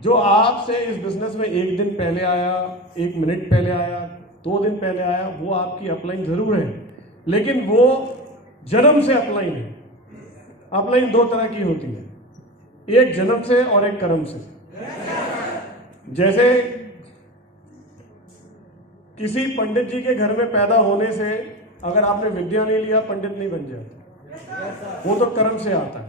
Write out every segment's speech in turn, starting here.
जो आपसे इस बिजनेस में 1 दिन पहले आया, 1 मिनट पहले आया, 2 दिन पहले आया, वो आपकी अपलाइन जरूर है, लेकिन वो जन्म से अपलाइन है। अपलाइन 2 तरह की होती है, एक जन्म से और एक कर्म से। जैसे किसी पंडित जी के घर में पैदा होने से अगर आपने विद्या नहीं लिया, पंडित नहीं बन जाता, वो तो कर्म से आता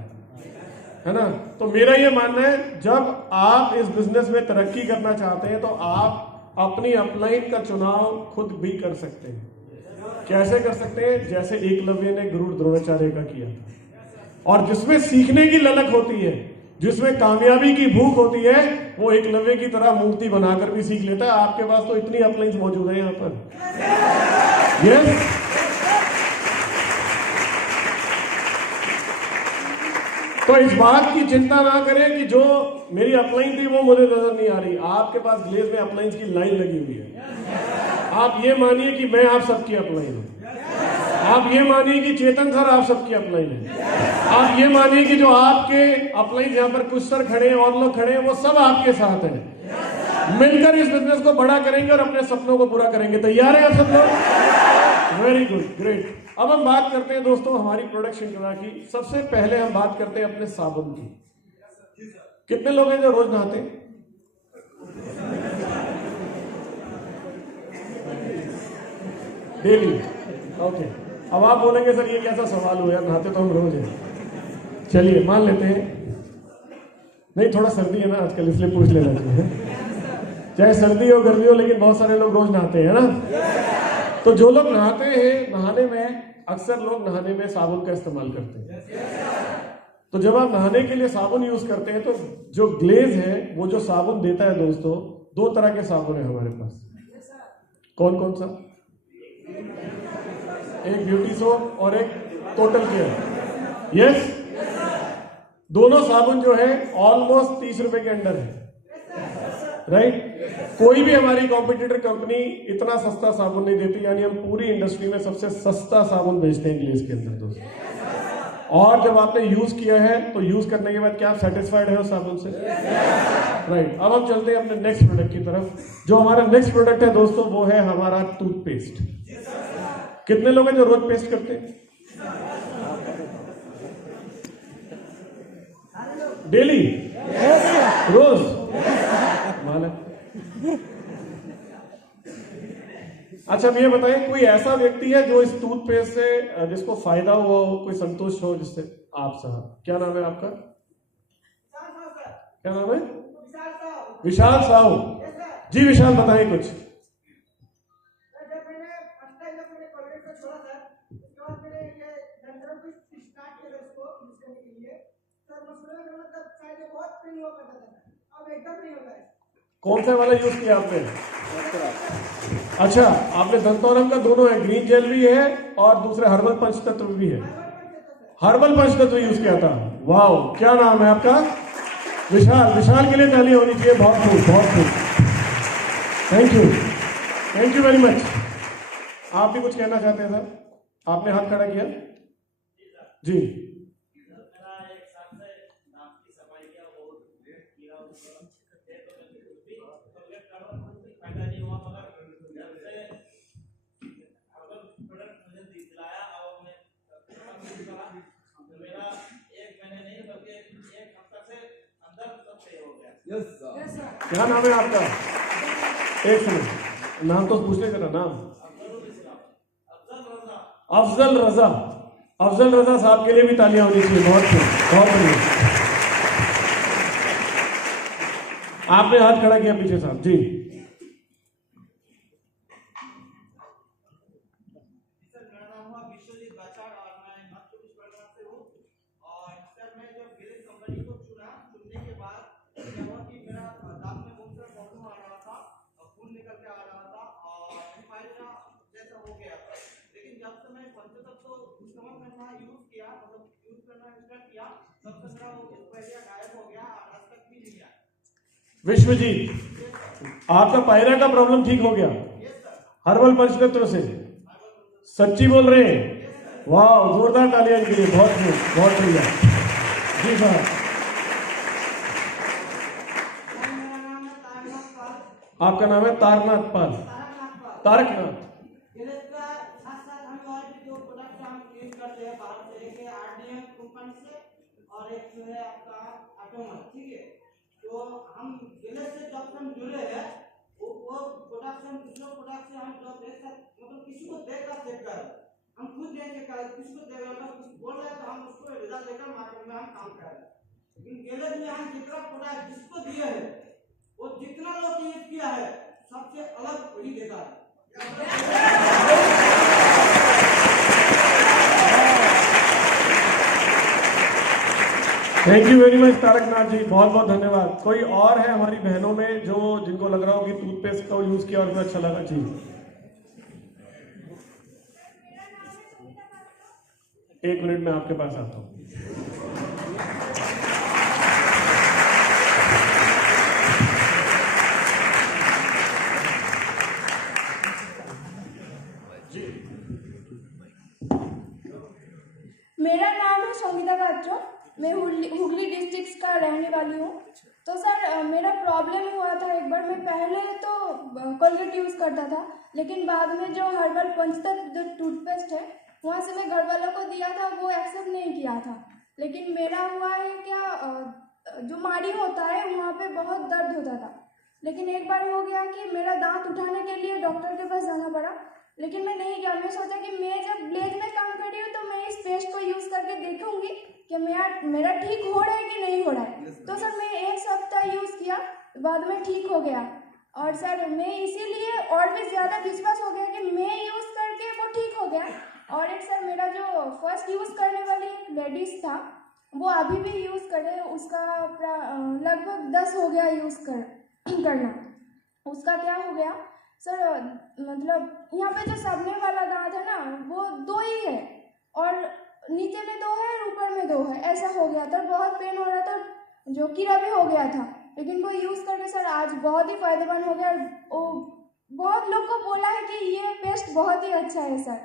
है ना। तो मेरा ये मानना है, जब आप इस बिजनेस में तरक्की करना चाहते हैं तो आप अपनी अपलाइन का चुनाव खुद भी कर सकते हैं। कैसे कर सकते हैं? जैसे एकलव्य ने गुरु द्रोणाचार्य का किया था। और जिसमें सीखने की ललक होती है, जिसमें कामयाबी की भूख होती है, वो एकलव्य की तरह मूर्ति बनाकर भी सीख लेता है। आपके पास तो इतनी अपलाइंस मौजूद है यहाँ पर। यस, तो इस बात की चिंता ना करें कि जो मेरी अपलाइन थी वो मुझे नजर नहीं आ रही। आपके पास ग्लेज में अपलाइंस की लाइन लगी हुई है। आप ये मानिए कि मैं आप सबकी अपलाइन हूं। आप ये मानिए कि चेतन सर आप सबकी अपलाइन है। आप ये मानिए कि जो आपके अपलाइन यहाँ पर कुछ सर खड़े हैं और लोग खड़े हैं, वो सब आपके साथ हैं। मिलकर इस बिजनेस को बड़ा करेंगे और अपने सपनों को पूरा करेंगे। तैयार हैं आप सब लोग? Very good, great. अब हम बात करते हैं दोस्तों हमारी प्रोडक्ट श्रृंखला की। सबसे पहले हम बात करते हैं अपने साबुन की। कितने लोग हैं जो रोज नहाते हैं? डेली? ओके। अब आप बोलेंगे सर ये कैसा सवाल हुआ, नहाते तो हम रोज हैं। चलिए मान लेते हैं, नहीं थोड़ा सर्दी है ना आजकल, इसलिए पूछ लेना चाहिए। चाहे सर्दी हो गर्मी हो, लेकिन बहुत सारे लोग रोज नहाते हैं ना। तो जो लोग नहाते हैं, नहाने में अक्सर लोग नहाने में साबुन का इस्तेमाल करते हैं। तो जब आप नहाने के लिए साबुन यूज करते हैं तो जो ग्लेज है, वो जो साबुन देता है दोस्तों, 2 तरह के साबुन है हमारे पास। कौन कौन सा? एक ब्यूटी सोप और एक टोटल केयर। यस, दोनों साबुन जो है ऑलमोस्ट 30 रुपए के अंडर है, राइट? कोई भी हमारी कॉम्पिटिटर कंपनी इतना सस्ता साबुन नहीं देती, यानी हम पूरी इंडस्ट्री में सबसे सस्ता साबुन बेचते हैं ग्लेज के अंदर दोस्तों। और जब आपने यूज किया है तो यूज करने के बाद क्या आप सेटिस्फाइड है उस साबुन से? राइट। अब हम चलते हैं अपने नेक्स्ट प्रोडक्ट की तरफ। जो हमारा नेक्स्ट प्रोडक्ट है दोस्तों, वो है हमारा टूथपेस्ट। कितने लोग हैं जो रोज पेस्ट करते हैं? डेली? रोज? मालक। अच्छा, अब ये बताएं, कोई ऐसा व्यक्ति है जो इस टूथपेस्ट से जिसको फायदा हुआ हो, कोई संतुष्ट हो जिससे? आप साहब, क्या नाम है आपका? क्या नाम है? विशाल साहू जी। विशाल बताएं कुछ। कौन सा वाला यूज किया आपने? अच्छा, आपने दंतोरम का दोनों है, ग्रीन जेल भी है और दूसरे हर्बल पंचतत्व भी है। हर्बल पंचतत्व यूज किया था। वाह, क्या नाम है आपका? विशाल। विशाल के लिए ताली होनी चाहिए। बहुत खूब, बहुत खूब। Thank you, thank you very much. आप भी कुछ कहना चाहते हैं सर? आपने हाथ खड़ा किया जी। क्या नाम है आपका? एक मिनट, नाम तो पूछने का नाम। अफजल रजा। अफजल रजा साहब के लिए भी तालियां होनी चाहिए। बहुत बहुत बढ़िया। आपने हाथ खड़ा किया पीछे साहब जी। विश्वजीत, आपका पायरा का प्रॉब्लम ठीक हो गया हर्बल पंचतत्व से? सच्ची बोल रहे हैं? वाह, जोरदार तालियां के लिए। बहुत बहुत बढ़िया जी साहब। आपका नाम है तारनाथ पाल, तारकनाथ। इसका साथ साथ हम और भी दो प्रोडक्ट हम यूज करते हैं बाहर से, एक है आरडीएम कंपनी से और एक जो है आपका एटोमस, ठीक है। तो हम गिलेस से जब हम जुड़े हैं वो प्रोडक्ट हम दूसरे प्रोडक्ट से हम जब एक साथ मतलब किसी को देकर चेक कर, हम खुद नहीं चेक कर, किसी को देगा तो कुछ बोल रहे तो हम उसको रिजल्ट देकर मार्केट में हम काम कर रहे हैं। लेकिन गिलेस में हम जितना प्रोडक्ट जिसको दिए हैं वो जितना लोग यूज किया है सबसे अलग वही देता है। Thank you very much Tarakanath ji, बहुत बहुत धन्यवाद। कोई और है हमारी बहनों में जो जिनको लग रहा हो कि टूथपेस्ट का यूज किया और उनको अच्छा लगा? जी, एक मिनट में आपके पास आता हूं। मेरा नाम है संगीता बात्रो, मैं हुगली डिस्ट्रिक्ट का रहने वाली हूँ। तो सर मेरा प्रॉब्लम हुआ था एक बार, मैं पहले तो कोलगेट यूज़ करता था, लेकिन बाद में जो हर्बल पंचतत्व जो टूथपेस्ट है वहाँ से मैं घर वालों को दिया था, वो एक्सेप्ट नहीं किया था। लेकिन मेरा हुआ है क्या, जो माड़ी होता है वहाँ पे बहुत दर्द होता था। लेकिन एक बार हो गया कि मेरा दांत उठाने के लिए डॉक्टर के पास जाना पड़ा, लेकिन मैं नहीं गया। मैं सोचा कि मैं जब ग्लेज में काम कर रही हूँ तो मैं इस पेस्ट को यूज़ करके देखूंगी कि मेरा ठीक हो रहा है कि नहीं हो रहा है। तो सर मैं 1 सप्ताह यूज़ किया, बाद में ठीक हो गया। और सर मैं इसीलिए और भी ज़्यादा विश्वास हो गया कि मैं यूज़ करके वो ठीक हो गया। और एक सर मेरा जो फर्स्ट यूज़ करने वाली एक लेडीज़ था वो अभी भी यूज़ करे, उसका लगभग 10 हो गया यूज़ करना। उसका क्या हो गया सर, मतलब यहाँ पे जो सबने वाला दांत है ना वो 2 ही है, और नीचे में 2 है और ऊपर में 2 है, ऐसा हो गया था। बहुत पेन हो रहा था, जो कीड़ा भी हो गया था। लेकिन वो यूज़ करके सर आज बहुत ही फायदेमंद हो गया। और बहुत लोग को बोला है कि ये पेस्ट बहुत ही अच्छा है सर।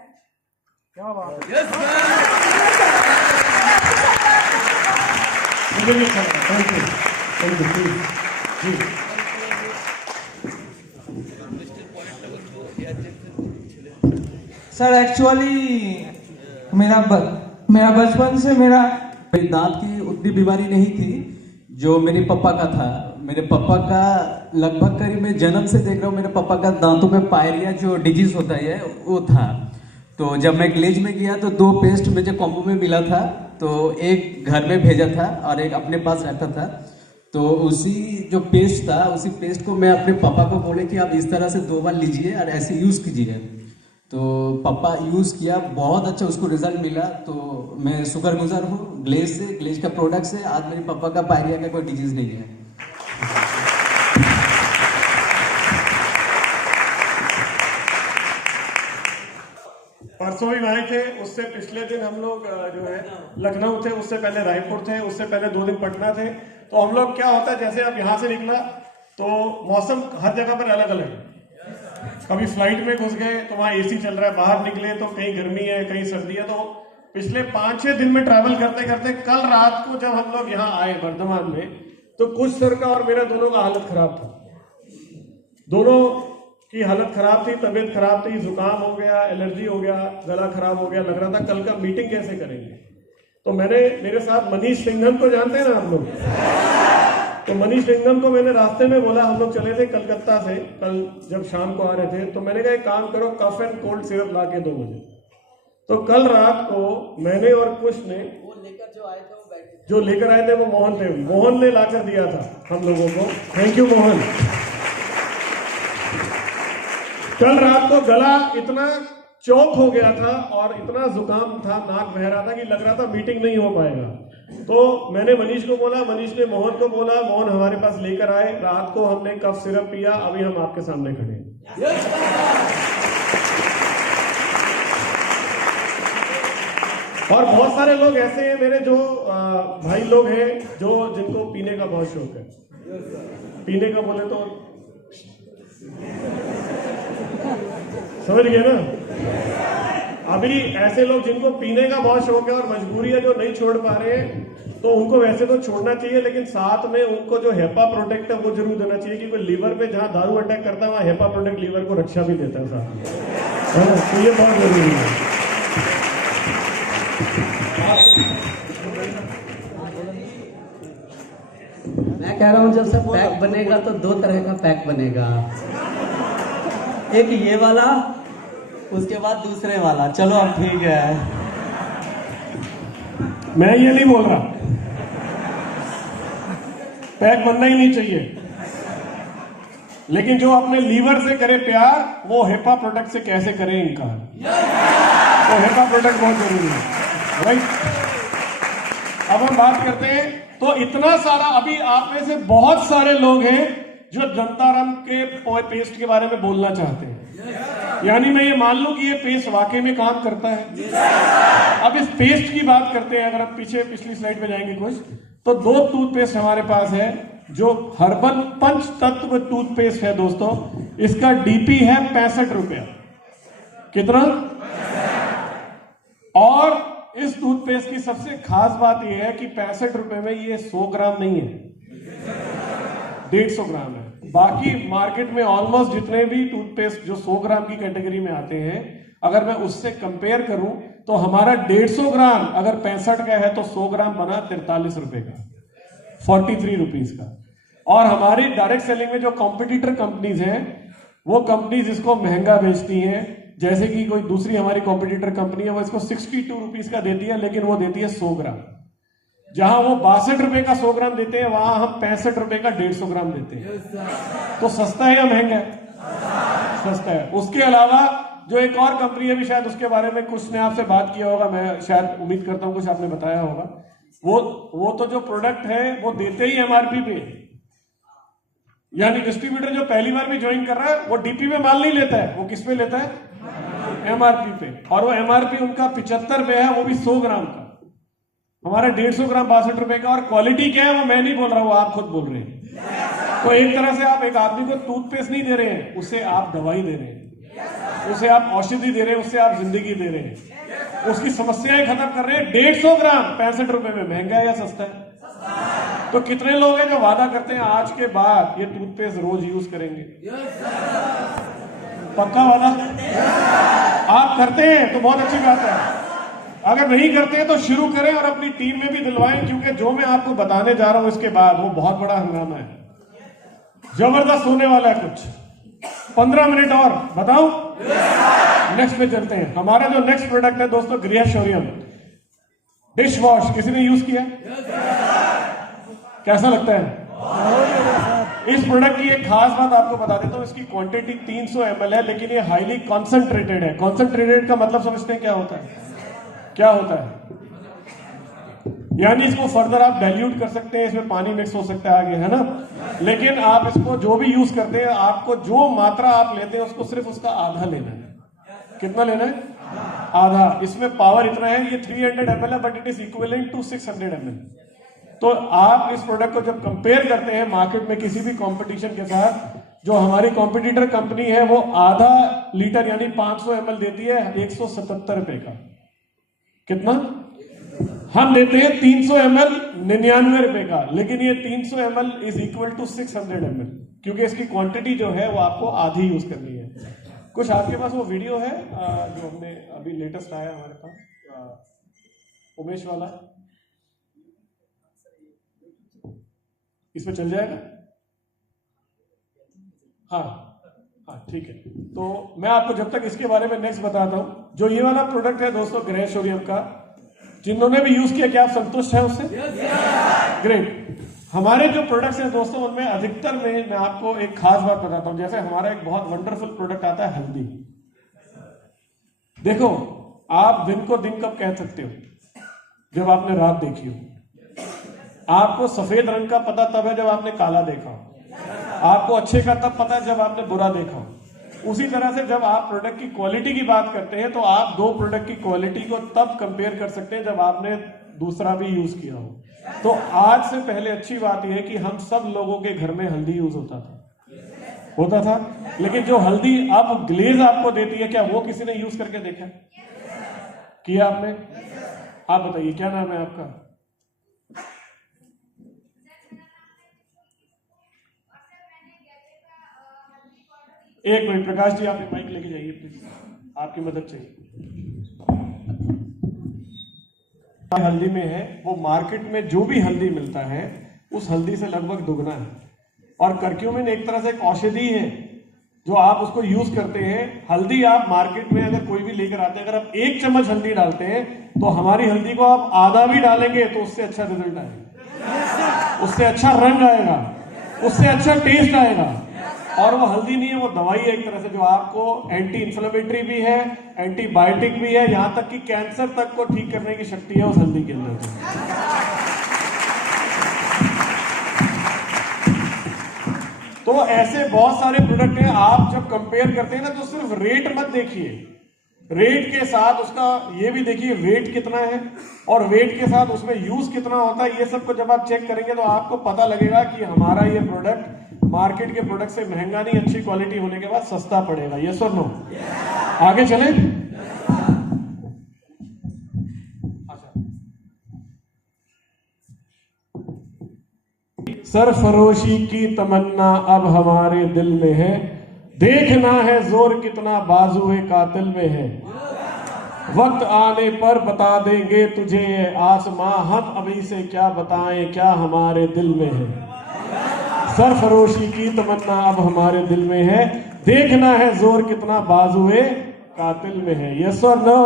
क्या बात है। सर एक्चुअली मेरा बचपन से मेरी दांत की उतनी बीमारी नहीं थी जो मेरे पापा का था। मेरे पापा का लगभग करीब मैं जन्म से देख रहा हूँ, मेरे पापा का दांतों में पायरिया जो डिजीज होता है वो था। तो जब मैं ग्लेज में गया तो 2 पेस्ट मुझे कॉम्बो में मिला था, तो एक घर में भेजा था और एक अपने पास रखा था। तो उसी जो पेस्ट था उसी पेस्ट को मैं अपने पापा को बोले कि आप इस तरह से 2 बार लीजिए और ऐसे यूज़ कीजिए। तो पापा यूज़ किया, बहुत अच्छा उसको रिजल्ट मिला। तो मैं शुक्रगुजार हूँ ग्लेज का प्रोडक्ट से। आज मेरे पापा का पायरिया का कोई डिजीज नहीं है। परसों भी आए थे, उससे पिछले दिन हम लोग जो है लखनऊ थे, उससे पहले रायपुर थे, उससे पहले 2 दिन पटना थे। तो हम लोग क्या होता है, जैसे अब यहाँ से निकला तो मौसम हर जगह पर अलग अलग है। कभी फ्लाइट में घुस गए तो वहाँ एसी चल रहा है, बाहर निकले तो कहीं गर्मी है कहीं सर्दी है। तो पिछले 5-6 दिन में ट्रैवल करते करते कल रात को जब हम लोग यहाँ आए वर्धमान में, तो कुछ सर का और मेरा दोनों का हालत खराब था। दोनों की हालत खराब थी, तबीयत खराब थी, जुकाम हो गया, एलर्जी हो गया, गला खराब हो गया। लग रहा था कल का मीटिंग कैसे करेंगे। तो मेरे साथ मनीष सिंघम को जानते हैं ना आप लोग, तो मनीष सिंघम को मैंने रास्ते में बोला, हम लोग चले थे कलकत्ता से, कल जब शाम को आ रहे थे, तो मैंने कहा एक काम करो, कफ एंड कोल्ड सिरप ला के दो मुझे। तो कल रात को मैंने और कुछ ने जो लेकर आए थे वो मोहन थे, मोहन ने लाकर दिया था हम लोगों को। Thank you Mohan. कल रात को गला इतना चौक हो गया था और इतना जुकाम था, नाक बह रहा था कि लग रहा था मीटिंग नहीं हो पाएगा। तो मैंने मनीष को बोला, मनीष ने मोहन को बोला, मोहन हमारे पास लेकर आए। रात को हमने कफ सिरप पिया, अभी हम आपके सामने खड़े हैं। और बहुत सारे लोग ऐसे हैं मेरे जो भाई लोग हैं जो जिनको पीने का बहुत शौक है। पीने का बोले तो समझ गए ना। अभी ऐसे लोग जिनको पीने का बहुत शौक है और मजबूरी है जो नहीं छोड़ पा रहे हैं, तो उनको वैसे तो छोड़ना चाहिए, लेकिन साथ में उनको जो हेपा प्रोटेक्ट है वो जरूर देना चाहिए, क्योंकि लीवर पे जहां दारू अटैक करता है वहां हेपा प्रोटेक्ट लीवर को रक्षा भी देता है साथ में, है ना? तो ये बहुत जरूरी है। मैं कह रहा हूँ जब से पैक बनेगा तो दो तरह का पैक बनेगा, एक ये वाला, उसके बाद दूसरे वाला। चलो अब ठीक है, मैं ये नहीं बोल रहा पैक बनना ही नहीं चाहिए, लेकिन जो अपने लीवर से करे प्यार वो हेपा प्रोडक्ट से कैसे करे इनकार। तो हेपा प्रोडक्ट बहुत जरूरी है, राइट? अब हम बात करते हैं, तो इतना सारा, अभी आप में से बहुत सारे लोग हैं जो जनताराम के पेस्ट के बारे में बोलना चाहते हैं, यानी मैं ये मान लूं कि ये पेस्ट वाकई में काम करता है। अब इस पेस्ट की बात करते हैं, अगर आप पीछे पिछली स्लाइड पे जाएंगे कुछ, तो 2 टूथपेस्ट हमारे पास है जो हर्बल पंच तत्व टूथपेस्ट है दोस्तों। इसका डीपी है 65 रुपया। कितना? और इस टूथपेस्ट की सबसे खास बात यह है कि 65 रुपए में ये 100 ग्राम नहीं है, 150 ग्राम है। बाकी मार्केट में ऑलमोस्ट जितने भी टूथपेस्ट जो 100 ग्राम की कैटेगरी में आते हैं, अगर मैं उससे कंपेयर करूं तो हमारा 150 ग्राम अगर 65 का है तो 100 ग्राम बना 43 रुपए का, 43 रुपीज का। और हमारी डायरेक्ट सेलिंग में जो कॉम्पिटिटर कंपनीज हैं, वो कंपनीज इसको महंगा बेचती हैं। जैसे कि कोई दूसरी हमारी कॉम्पिटिटर कंपनी है, वो इसको 62 रुपीज का देती है, लेकिन वो देती है 100 ग्राम। जहां वो 62 रुपए का 100 ग्राम देते हैं, वहां हम 65 रुपए का 150 ग्राम देते हैं। तो सस्ता है या महंगा है? सस्ता है। उसके अलावा जो एक और कंपनी है, भी शायद उसके बारे में कुछ ने आपसे बात किया होगा, मैं शायद उम्मीद करता हूं कुछ आपने बताया होगा। वो तो जो प्रोडक्ट है वो देते ही एमआरपी पे, यानी डिस्ट्रीब्यूटर जो पहली बार भी ज्वाइन कर रहा है वो डीपी में माल नहीं लेता है, वो किस पे लेता है? एमआरपी पे। और वो एमआरपी उनका 75 पे है, वो भी 100 ग्राम का। हमारा 150 ग्राम 62 रुपए का। और क्वालिटी क्या है वो मैं नहीं बोल रहा हूं, आप खुद बोल रहे हैं। तो एक तरह से आप एक आदमी को टूथपेस्ट नहीं दे रहे हैं, उसे आप दवाई दे रहे हैं, उसे आप औषधि दे रहे हैं, उससे आप जिंदगी दे रहे हैं, उसकी समस्याएं खत्म कर रहे हैं। 150 ग्राम 65 रुपए में महंगा है या सस्ता है? तो कितने लोग हैं जो वादा करते हैं आज के बाद ये टूथपेस्ट रोज यूज करेंगे? पक्का वाला? आप करते हैं तो बहुत अच्छी बात है। अगर नहीं करते हैं तो शुरू करें और अपनी टीम में भी दिलवाएं, क्योंकि जो मैं आपको बताने जा रहा हूं इसके बाद वो बहुत बड़ा हंगामा है, जबरदस्त होने वाला है। कुछ 15 मिनट और बताऊं, नेक्स्ट पे चलते हैं। हमारा जो नेक्स्ट प्रोडक्ट है दोस्तों, गृहशौर्यम डिश वॉश। किसी ने यूज किया? कैसा लगता है? इस प्रोडक्ट की एक खास बात आपको बता देता हूं, इसकी क्वांटिटी 300 ml है, लेकिन ये हाईली कॉन्सेंट्रेटेड है। कॉन्सेंट्रेटेड का मतलब समझते हैं क्या होता है? क्या होता है? यानी इसको फर्दर आप डाइल्यूट कर सकते हैं, इसमें पानी मिक्स हो सकता है आगे, है ना? लेकिन आप इसको जो भी यूज करते हैं, आपको जो मात्रा आप लेते हैं उसको सिर्फ उसका आधा लेना है। कितना लेना है? आधा। इसमें पावर इतना है, ये 300 ml है, but it is equivalent to 600 ml। तो आप इस प्रोडक्ट को जब कंपेयर करते हैं मार्केट में किसी भी कंपटीशन के साथ, जो हमारी कॉम्पिटिटर कंपनी है वो आधा लीटर यानी 500 ml देती है 177 रुपए का। कितना? हम देते हैं 300 ml 99 रुपए का, लेकिन ये 300 ml is equal to 600 ml, क्योंकि इसकी क्वांटिटी जो है वो आपको आधी यूज करनी है। कुछ आपके पास वो वीडियो है जो हमने अभी लेटेस्ट आया हमारे पास, उमेश वाला, इसमें चल जाएगा? हाँ ठीक है। तो मैं आपको जब तक इसके बारे में नेक्स्ट बताता हूं। जो ये वाला प्रोडक्ट है दोस्तों गृहशौर्यम का, जिन्होंने भी यूज किया, क्या आप संतुष्ट हैं उससे? ग्रेट। हमारे जो प्रोडक्ट्स हैं दोस्तों, उनमें अधिकतर में मैं आपको एक खास बात बताता हूं। जैसे हमारा एक बहुत वंडरफुल प्रोडक्ट आता है हल्दी। देखो, आप दिन को दिन कब कह सकते हो? जब आपने रात देखी हो। आपको सफेद रंग का पता तब है जब आपने काला देखा हो। आपको अच्छे का तब पता है जब आपने बुरा देखा हो। उसी तरह से जब आप प्रोडक्ट की क्वालिटी की बात करते हैं, तो आप दो प्रोडक्ट की क्वालिटी को तब कंपेयर कर सकते हैं जब आपने दूसरा भी यूज किया हो। तो आज से पहले अच्छी बात यह है कि हम सब लोगों के घर में हल्दी यूज होता था, लेकिन जो हल्दी अब ग्लेज आपको देती है, क्या वो किसी ने यूज करके देखा? किया आपने? आप बताइए, क्या नाम है आपका? एक मिनट प्रकाश जी, आप माइक लेके जाइए प्लीज, आपकी मदद चाहिए। हल्दी में है वो मार्केट में जो भी हल्दी मिलता है उस हल्दी से लगभग दुगना है। और करक्यूमिन एक तरह से एक औषधि है जो आप उसको यूज करते हैं। हल्दी आप मार्केट में अगर कोई भी लेकर आते हैं, अगर आप 1 चम्मच हल्दी डालते हैं तो हमारी हल्दी को आप आधा भी डालेंगे तो उससे अच्छा रिजल्ट आएगा, उससे अच्छा रंग आएगा, उससे अच्छा टेस्ट आएगा। और वो हल्दी नहीं है, वो दवाई है एक तरह से, जो आपको एंटी इंफ्लेमेटरी भी है, एंटीबायोटिक भी है, यहां तक कि कैंसर तक को ठीक करने की शक्ति है उस हल्दी के अंदर। तो ऐसे बहुत सारे प्रोडक्ट हैं। आप जब कंपेयर करते हैं ना तो सिर्फ रेट मत देखिए, रेट के साथ उसका ये भी देखिए वेट कितना है और वेट के साथ उसमें यूज कितना होता है। ये सब को जब आप चेक करेंगे तो आपको पता लगेगा कि हमारा ये प्रोडक्ट मार्केट के प्रोडक्ट से महंगा नहीं, अच्छी क्वालिटी होने के बाद सस्ता पड़ेगा। यस और नो? आगे चले। सरफरोशी की तमन्ना अब हमारे दिल में है, देखना है जोर कितना बाजुए कातिल में है। वक्त आने पर बता देंगे तुझे ये आसमां, हम अभी से क्या बताएं क्या हमारे दिल में है। सरफरोशी की तमन्ना अब हमारे दिल में है, देखना है जोर कितना बाजुए कातिल में है। यस और नो?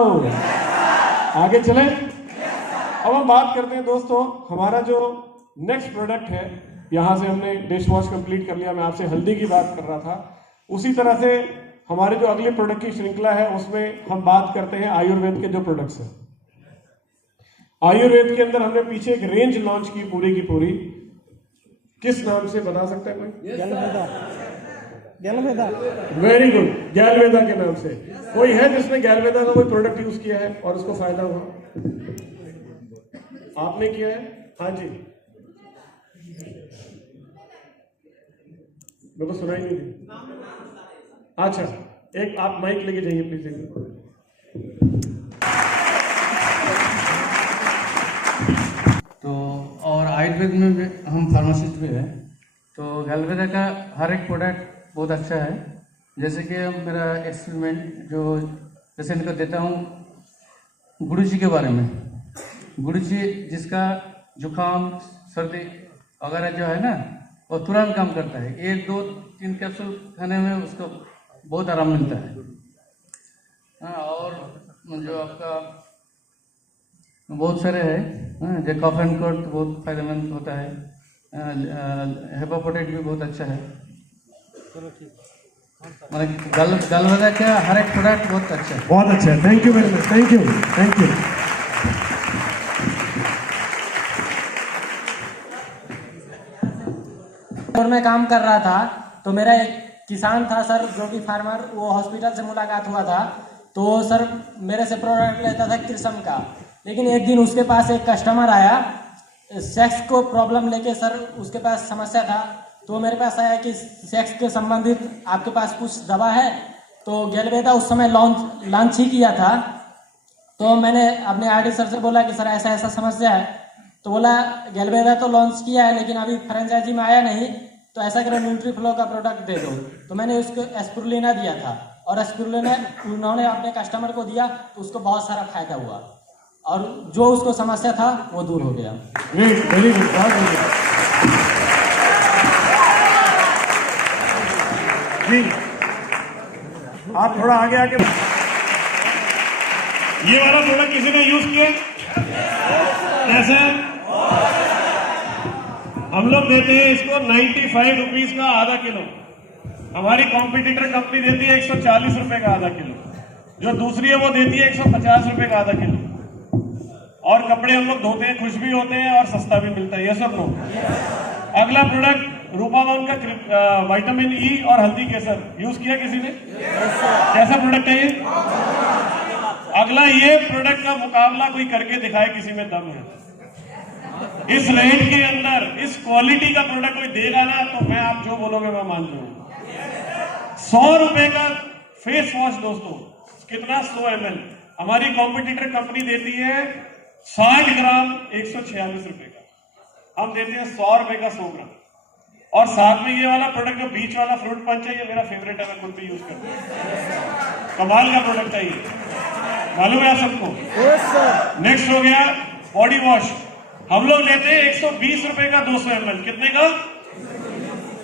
आगे चले। अब हम बात करते हैं दोस्तों, हमारा जो नेक्स्ट प्रोडक्ट है, यहां से हमने डिश वॉश कंप्लीट कर लिया, मैं आपसे हल्दी की बात कर रहा था। उसी तरह से हमारे जो अगले प्रोडक्ट की श्रृंखला है उसमें हम बात करते हैं आयुर्वेद के जो प्रोडक्ट्स हैं। आयुर्वेद के अंदर हमने पीछे एक रेंज लॉन्च की पूरी की पूरी, किस नाम से बता सकता है कोई? गैलवेदा। वेरी गुड, गैलवेदा के नाम से। कोई है जिसने गैलवेदा का कोई प्रोडक्ट यूज किया है और उसको फायदा हुआ? आपने किया है? हाँ जी, मेरे को सुनाई नहीं दी। अच्छा, एक आप माइक लेके जाइए प्लीज। तो और आयुर्वेद में भी हम फार्मासिस्ट भी हैं, तो गैलवेदा का हर एक प्रोडक्ट बहुत अच्छा है। जैसे कि मेरा एक्सपेरिमेंट जो पेशेंट को देता हूँ गुरुजी के बारे में, गुरुजी जिसका जुकाम सर्दी वगैरह जो है ना वो तुरंत काम करता है। 1 2 3 कैप्सूल खाने में उसको बहुत आराम मिलता है। हाँ, और जो आपका बहुत सारे है जो कफ एंड कोट बहुत फायदेमंद होता है। हेपाटाइटिस भी बहुत अच्छा है। मतलब गलवेदा का हर एक प्रोडक्ट बहुत अच्छा है। बहुत अच्छा है, thank you very much, thank you thank you. और मैं काम कर रहा था तो मेरा एक किसान था सर, जो कि फार्मर, वो हॉस्पिटल से मुलाकात हुआ था। तो सर मेरे से प्रोडक्ट लेता था कृषम का, लेकिन एक दिन उसके पास एक कस्टमर आया सेक्स को प्रॉब्लम लेके। सर उसके पास समस्या था, तो मेरे पास आया कि सेक्स के संबंधित आपके पास कुछ दवा है। तो गैलवेदा उस समय लॉन्च ही किया था। तो मैंने अपने आरडी सर से बोला कि सर ऐसा ऐसा समस्या है। तो बोला गैलवेदा तो लॉन्च किया है लेकिन अभी फ्रेंचाइजी में आया नहीं, तो ऐसा करो न्यूट्रीफ्लो का प्रोडक्ट दे दो। तो मैंने उसको एस्पिरुलिना दिया था और एस्पिरुलिना उन्होंने अपने कस्टमर को दिया तो उसको बहुत सारा फायदा हुआ और जो उसको समस्या था वो दूर हो गया। वेरी गुड, जी आप थोड़ा आगे आके। ये वाला प्रोडक्ट किसी ने यूज किया? कैसे? हम लोग देते हैं इसको 95 रुपीज का आधा किलो। हमारी कॉम्पिटिटर कंपनी देती है 140 रुपए का आधा किलो, जो दूसरी है वो देती है 150 रुपए का आधा किलो। और कपड़े हम लोग धोते हैं, खुश भी होते हैं और सस्ता भी मिलता है। ये सब लोग। अगला प्रोडक्ट रूपामोन का विटामिन ई और हल्दी केसर यूज किया किसी ने? कैसा प्रोडक्ट है ये? अगला ये प्रोडक्ट का मुकाबला कोई करके दिखाए किसी में दम है। इस रेट के अंदर इस क्वालिटी का प्रोडक्ट कोई देगा ना तो मैं आप जो बोलोगे मैं मान लूंगा। 100 रुपए का फेस वॉश दोस्तों, कितना 100 ml। हमारी कॉम्पिटिटर कंपनी देती है 60 ग्राम 146 रुपए का, हम देते हैं 100 रुपए का 100 ग्राम। और साथ में ये वाला प्रोडक्ट जो बीच वाला फ्रूट पंच है, ये मेरा फेवरेट है, मैं खुद भी यूज करता हूँ। कमाल का प्रोडक्ट है ये, मालूम है आप सबको। नेक्स्ट हो गया बॉडी वॉश। हम लोग लेते हैं 120 रुपए का 200 ml। कितने का?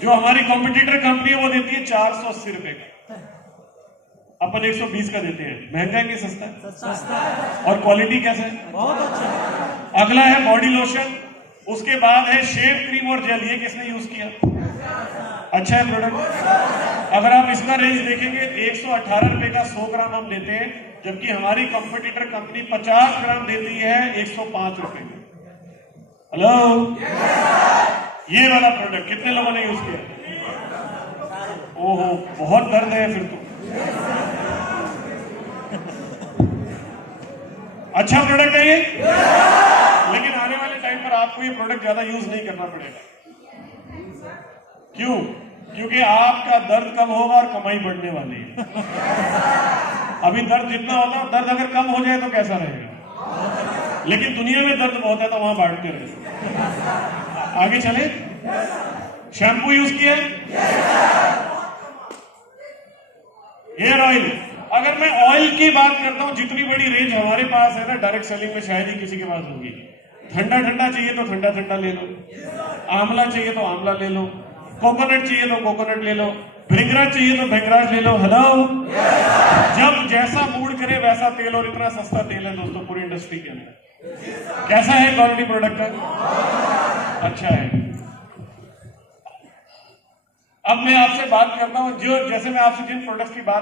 जो हमारी कॉम्पिटिटर कंपनी है वो देती है 480 रुपए का, अपन 120 का देते हैं। महंगा है कि सस्ता है? सस्ता है। और क्वालिटी कैसे है? बहुत अच्छा। अगला है बॉडी लोशन, उसके बाद है शेव क्रीम और जेल। ये किसने यूज किया? अच्छा है प्रोडक्ट। अगर आप इसका रेंज देखेंगे 118 रुपए का 100 ग्राम हम देते हैं, जबकि हमारी कॉम्पिटिटर कंपनी 50 ग्राम देती है 105 रुपए का। हेलो, ये वाला प्रोडक्ट कितने लोगों ने यूज किया? ओहो, बहुत दर्द है फिर तो। अच्छा प्रोडक्ट है ये, लेकिन आने वाले टाइम पर आपको ये प्रोडक्ट ज्यादा यूज नहीं करना पड़ेगा। क्यों? क्योंकि आपका दर्द कम होगा और कमाई बढ़ने वाली है। अभी दर्द जितना होता है, दर्द अगर कम हो जाए तो कैसा रहेगा? लेकिन दुनिया में दर्द बहुत है तो वहां बांटते रहे। आगे चले। शैम्पू यूज किया, हेयर ऑयल। अगर मैं ऑयल की बात करता हूं, जितनी बड़ी रेंज हमारे पास है ना, डायरेक्ट सेलिंग में शायद ही किसी के पास होगी। ठंडा ठंडा चाहिए तो ठंडा ठंडा ले लो, आंवला चाहिए तो आंवला ले लो, कोकोनट चाहिए तो कोकोनट ले लो, भृंगराज चाहिए तो भृंगराज ले लो। हेलो, जब जैसा मूड करे वैसा तेल, और इतना सस्ता तेल है दोस्तों पूरी इंडस्ट्री के अंदर। कैसा है क्वालिटी प्रोडक्ट का? अच्छा है। अब मैं आपसे बात करता हूं, जो जैसे मैं आपसे जिन प्रोडक्ट्स की बात